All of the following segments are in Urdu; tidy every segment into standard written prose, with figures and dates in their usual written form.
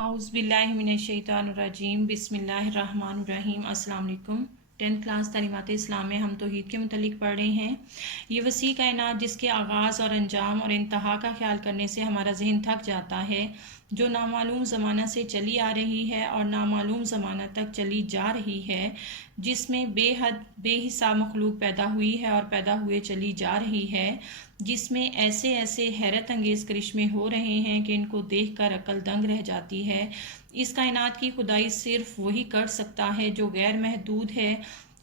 اعوذ باللہ من الشیطان الرجیم بسم اللہ الرحمن الرحیم۔ السلام علیکم۔ 10th کلاس تعلیمات اسلام میں ہم توحید کے متعلق پڑھ رہے ہیں۔ یہ وسیع کائنات جس کے آغاز اور انجام اور انتہا کا خیال کرنے سے ہمارا ذہن تھک جاتا ہے، جو نامعلوم زمانہ سے چلی آ رہی ہے اور نامعلوم زمانہ تک چلی جا رہی ہے، جس میں بے حد بے حساب مخلوق پیدا ہوئی ہے اور پیدا ہوئے چلی جا رہی ہے، جس میں ایسے ایسے حیرت انگیز کرشمے ہو رہے ہیں کہ ان کو دیکھ کر عقل دنگ رہ جاتی ہے۔ اس کائنات کی خدائی صرف وہی کر سکتا ہے جو غیر محدود ہے،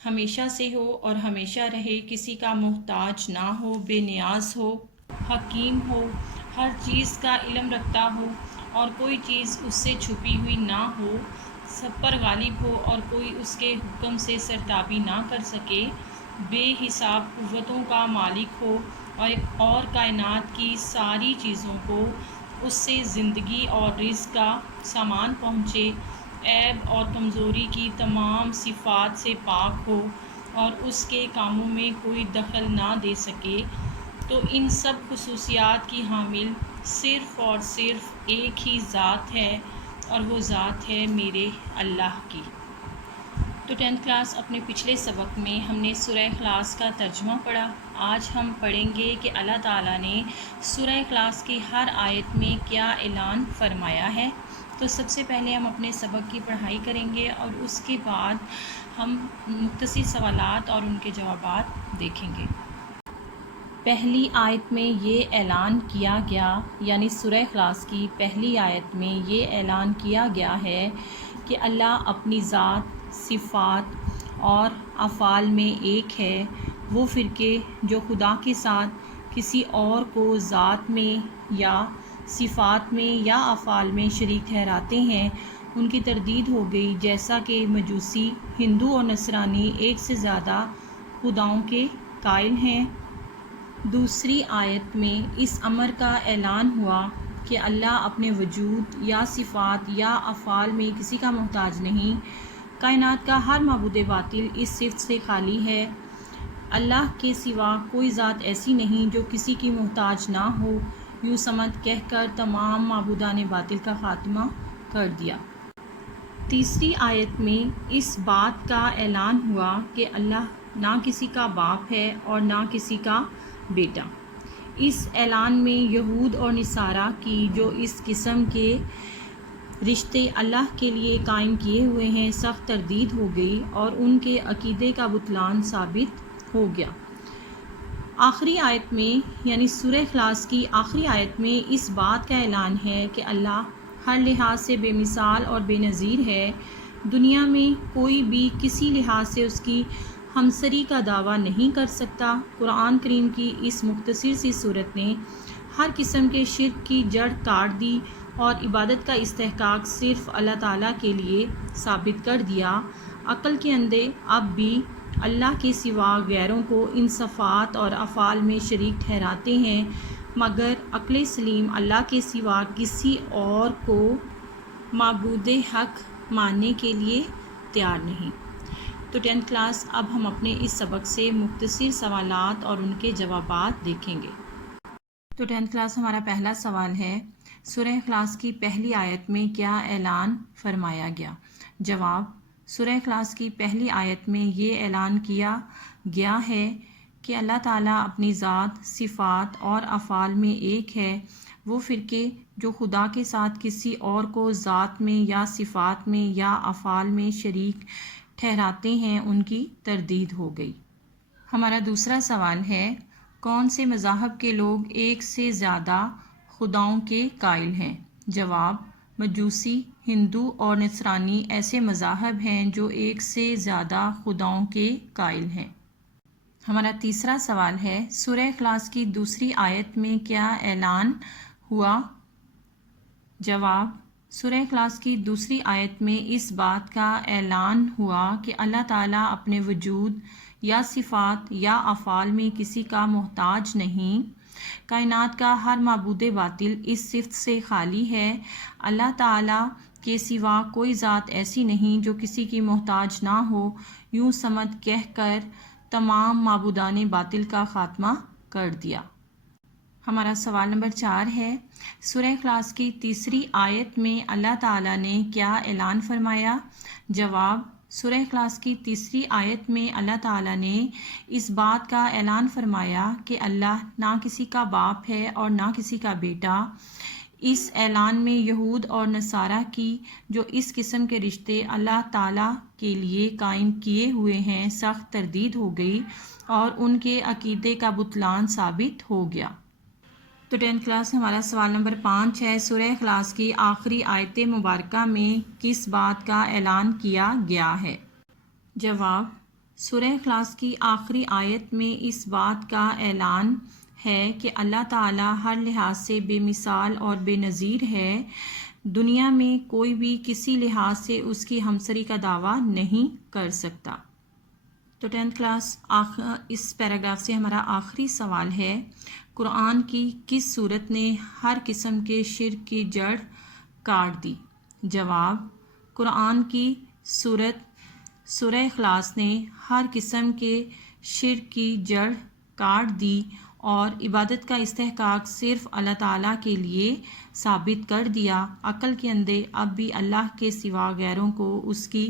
ہمیشہ سے ہو اور ہمیشہ رہے، کسی کا محتاج نہ ہو، بے نیاز ہو، حکیم ہو، ہر چیز کا علم رکھتا ہو اور کوئی چیز اس سے چھپی ہوئی نہ ہو، سب پر غالب ہو اور کوئی اس کے حکم سے سرتابی نہ کر سکے، بے حساب قوتوں کا مالک ہو اور کائنات کی ساری چیزوں کو اس سے زندگی اور رزق کا سامان پہنچے، عیب اور کمزوری کی تمام صفات سے پاک ہو اور اس کے کاموں میں کوئی دخل نہ دے سکے، تو ان سب خصوصیات کی حامل صرف اور صرف ایک ہی ذات ہے اور وہ ذات ہے میرے اللہ کی۔ تو 10th کلاس اپنے پچھلے سبق میں ہم نے سورہ اخلاص کا ترجمہ پڑھا۔ آج ہم پڑھیں گے کہ اللہ تعالیٰ نے سورہ اخلاص کی ہر آیت میں کیا اعلان فرمایا ہے۔ تو سب سے پہلے ہم اپنے سبق کی پڑھائی کریں گے اور اس کے بعد ہم مختصر سوالات اور ان کے جوابات دیکھیں گے۔ پہلی آیت میں یہ اعلان کیا گیا، یعنی سورہ اخلاص کی پہلی آیت میں یہ اعلان کیا گیا ہے کہ اللہ اپنی ذات، صفات اور افعال میں ایک ہے۔ وہ فرقے جو خدا کے ساتھ کسی اور کو ذات میں یا صفات میں یا افعال میں شریک ٹھہراتے ہیں، ان کی تردید ہو گئی، جیسا کہ مجوسی، ہندو اور نصرانی ایک سے زیادہ خداؤں کے قائل ہیں۔ دوسری آیت میں اس امر کا اعلان ہوا کہ اللہ اپنے وجود یا صفات یا افعال میں کسی کا محتاج نہیں۔ کائنات کا ہر معبود باطل اس صفت سے خالی ہے۔ اللہ کے سوا کوئی ذات ایسی نہیں جو کسی کی محتاج نہ ہو، یوں سمجھ کہہ کر تمام معبودان باطل کا خاتمہ کر دیا۔ تیسری آیت میں اس بات کا اعلان ہوا کہ اللہ نہ کسی کا باپ ہے اور نہ کسی کا بیٹا۔ اس اعلان میں یہود اور نصارہ کی جو اس قسم کے رشتے اللہ کے لیے قائم کیے ہوئے ہیں سخت تردید ہو گئی اور ان کے عقیدے کا بطلان ثابت ہو گیا۔ آخری آیت میں یعنی سورہ اخلاص کی آخری آیت میں اس بات کا اعلان ہے کہ اللہ ہر لحاظ سے بے مثال اور بے نظیر ہے۔ دنیا میں کوئی بھی کسی لحاظ سے اس کی ہمسری کا دعویٰ نہیں کر سکتا۔ قرآن کریم کی اس مختصر سی صورت نے ہر قسم کے شرک کی جڑ کاٹ دی اور عبادت کا استحقاق صرف اللہ تعالیٰ کے لیے ثابت کر دیا۔ عقل کے اندھے اب بھی اللہ کے سوا غیروں کو ان صفات اور افعال میں شریک ٹھہراتے ہیں، مگر عقل سلیم اللہ کے سوا کسی اور کو معبود حق ماننے کے لیے تیار نہیں۔ تو 10th کلاس اب ہم اپنے اس سبق سے مختصر سوالات اور ان کے جوابات دیکھیں گے۔ تو 10th کلاس ہمارا پہلا سوال ہے، سورہ اخلاص کی پہلی آیت میں کیا اعلان فرمایا گیا؟ جواب، سورہ اخلاص کی پہلی آیت میں یہ اعلان کیا گیا ہے کہ اللہ تعالیٰ اپنی ذات، صفات اور افعال میں ایک ہے۔ وہ فرقے جو خدا کے ساتھ کسی اور کو ذات میں یا صفات میں یا افعال میں شریک ٹھہراتے ہیں، ان کی تردید ہو گئی۔ ہمارا دوسرا سوال ہے، کون سے مذاہب کے لوگ ایک سے زیادہ خداؤں کے قائل ہیں؟ جواب، مجوسی، ہندو اور نصرانی ایسے مذاہب ہیں جو ایک سے زیادہ خداؤں کے قائل ہیں۔ ہمارا تیسرا سوال ہے، سورہ اخلاص کی دوسری آیت میں کیا اعلان ہوا؟ جواب، سورہ اخلاص کی دوسری آیت میں اس بات کا اعلان ہوا کہ اللہ تعالیٰ اپنے وجود یا صفات یا افعال میں کسی کا محتاج نہیں۔ کائنات کا ہر معبود باطل اس صفت سے خالی ہے۔ اللہ تعالیٰ کے سوا کوئی ذات ایسی نہیں جو کسی کی محتاج نہ ہو، یوں سمجھ کہہ کر تمام معبودان باطل کا خاتمہ کر دیا۔ ہمارا سوال نمبر 4 ہے، سورہ اخلاص کی تیسری آیت میں اللہ تعالیٰ نے کیا اعلان فرمایا؟ جواب، سورہ اخلاص کی تیسری آیت میں اللہ تعالیٰ نے اس بات کا اعلان فرمایا کہ اللہ نہ کسی کا باپ ہے اور نہ کسی کا بیٹا۔ اس اعلان میں یہود اور نصارہ کی جو اس قسم کے رشتے اللہ تعالیٰ کے لیے قائم کیے ہوئے ہیں سخت تردید ہو گئی اور ان کے عقیدے کا بطلان ثابت ہو گیا۔ تو 10th کلاس ہمارا سوال نمبر 5 ہے، سورہ اخلاص کی آخری آیت مبارکہ میں کس بات کا اعلان کیا گیا ہے؟ جواب، سورہ اخلاص کی آخری آیت میں اس بات کا اعلان ہے کہ اللہ تعالیٰ ہر لحاظ سے بے مثال اور بے نظیر ہے۔ دنیا میں کوئی بھی کسی لحاظ سے اس کی ہمسری کا دعویٰ نہیں کر سکتا۔ تو 10th کلاس اس پیراگراف سے ہمارا آخری سوال ہے، قرآن کی کس صورت نے ہر قسم کے شرک کی جڑ کاٹ دی؟ جواب، قرآن کی سورہ اخلاص نے ہر قسم کے شرک کی جڑ کاٹ دی اور عبادت کا استحقاق صرف اللہ تعالیٰ کے لیے ثابت کر دیا۔ عقل کے اندھے اب بھی اللہ کے سوا غیروں کو اس کی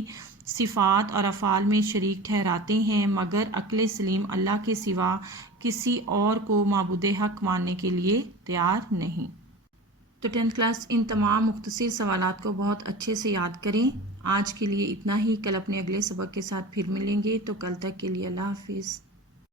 صفات اور افعال میں شریک ٹھہراتے ہیں، مگر عقل سلیم اللہ کے سوا کسی اور کو معبود حق ماننے کے لیے تیار نہیں۔ تو 10th کلاس ان تمام مختصر سوالات کو بہت اچھے سے یاد کریں۔ آج کے لیے اتنا ہی، کل اپنے اگلے سبق کے ساتھ پھر ملیں گے، تو کل تک کے لیے اللہ حافظ۔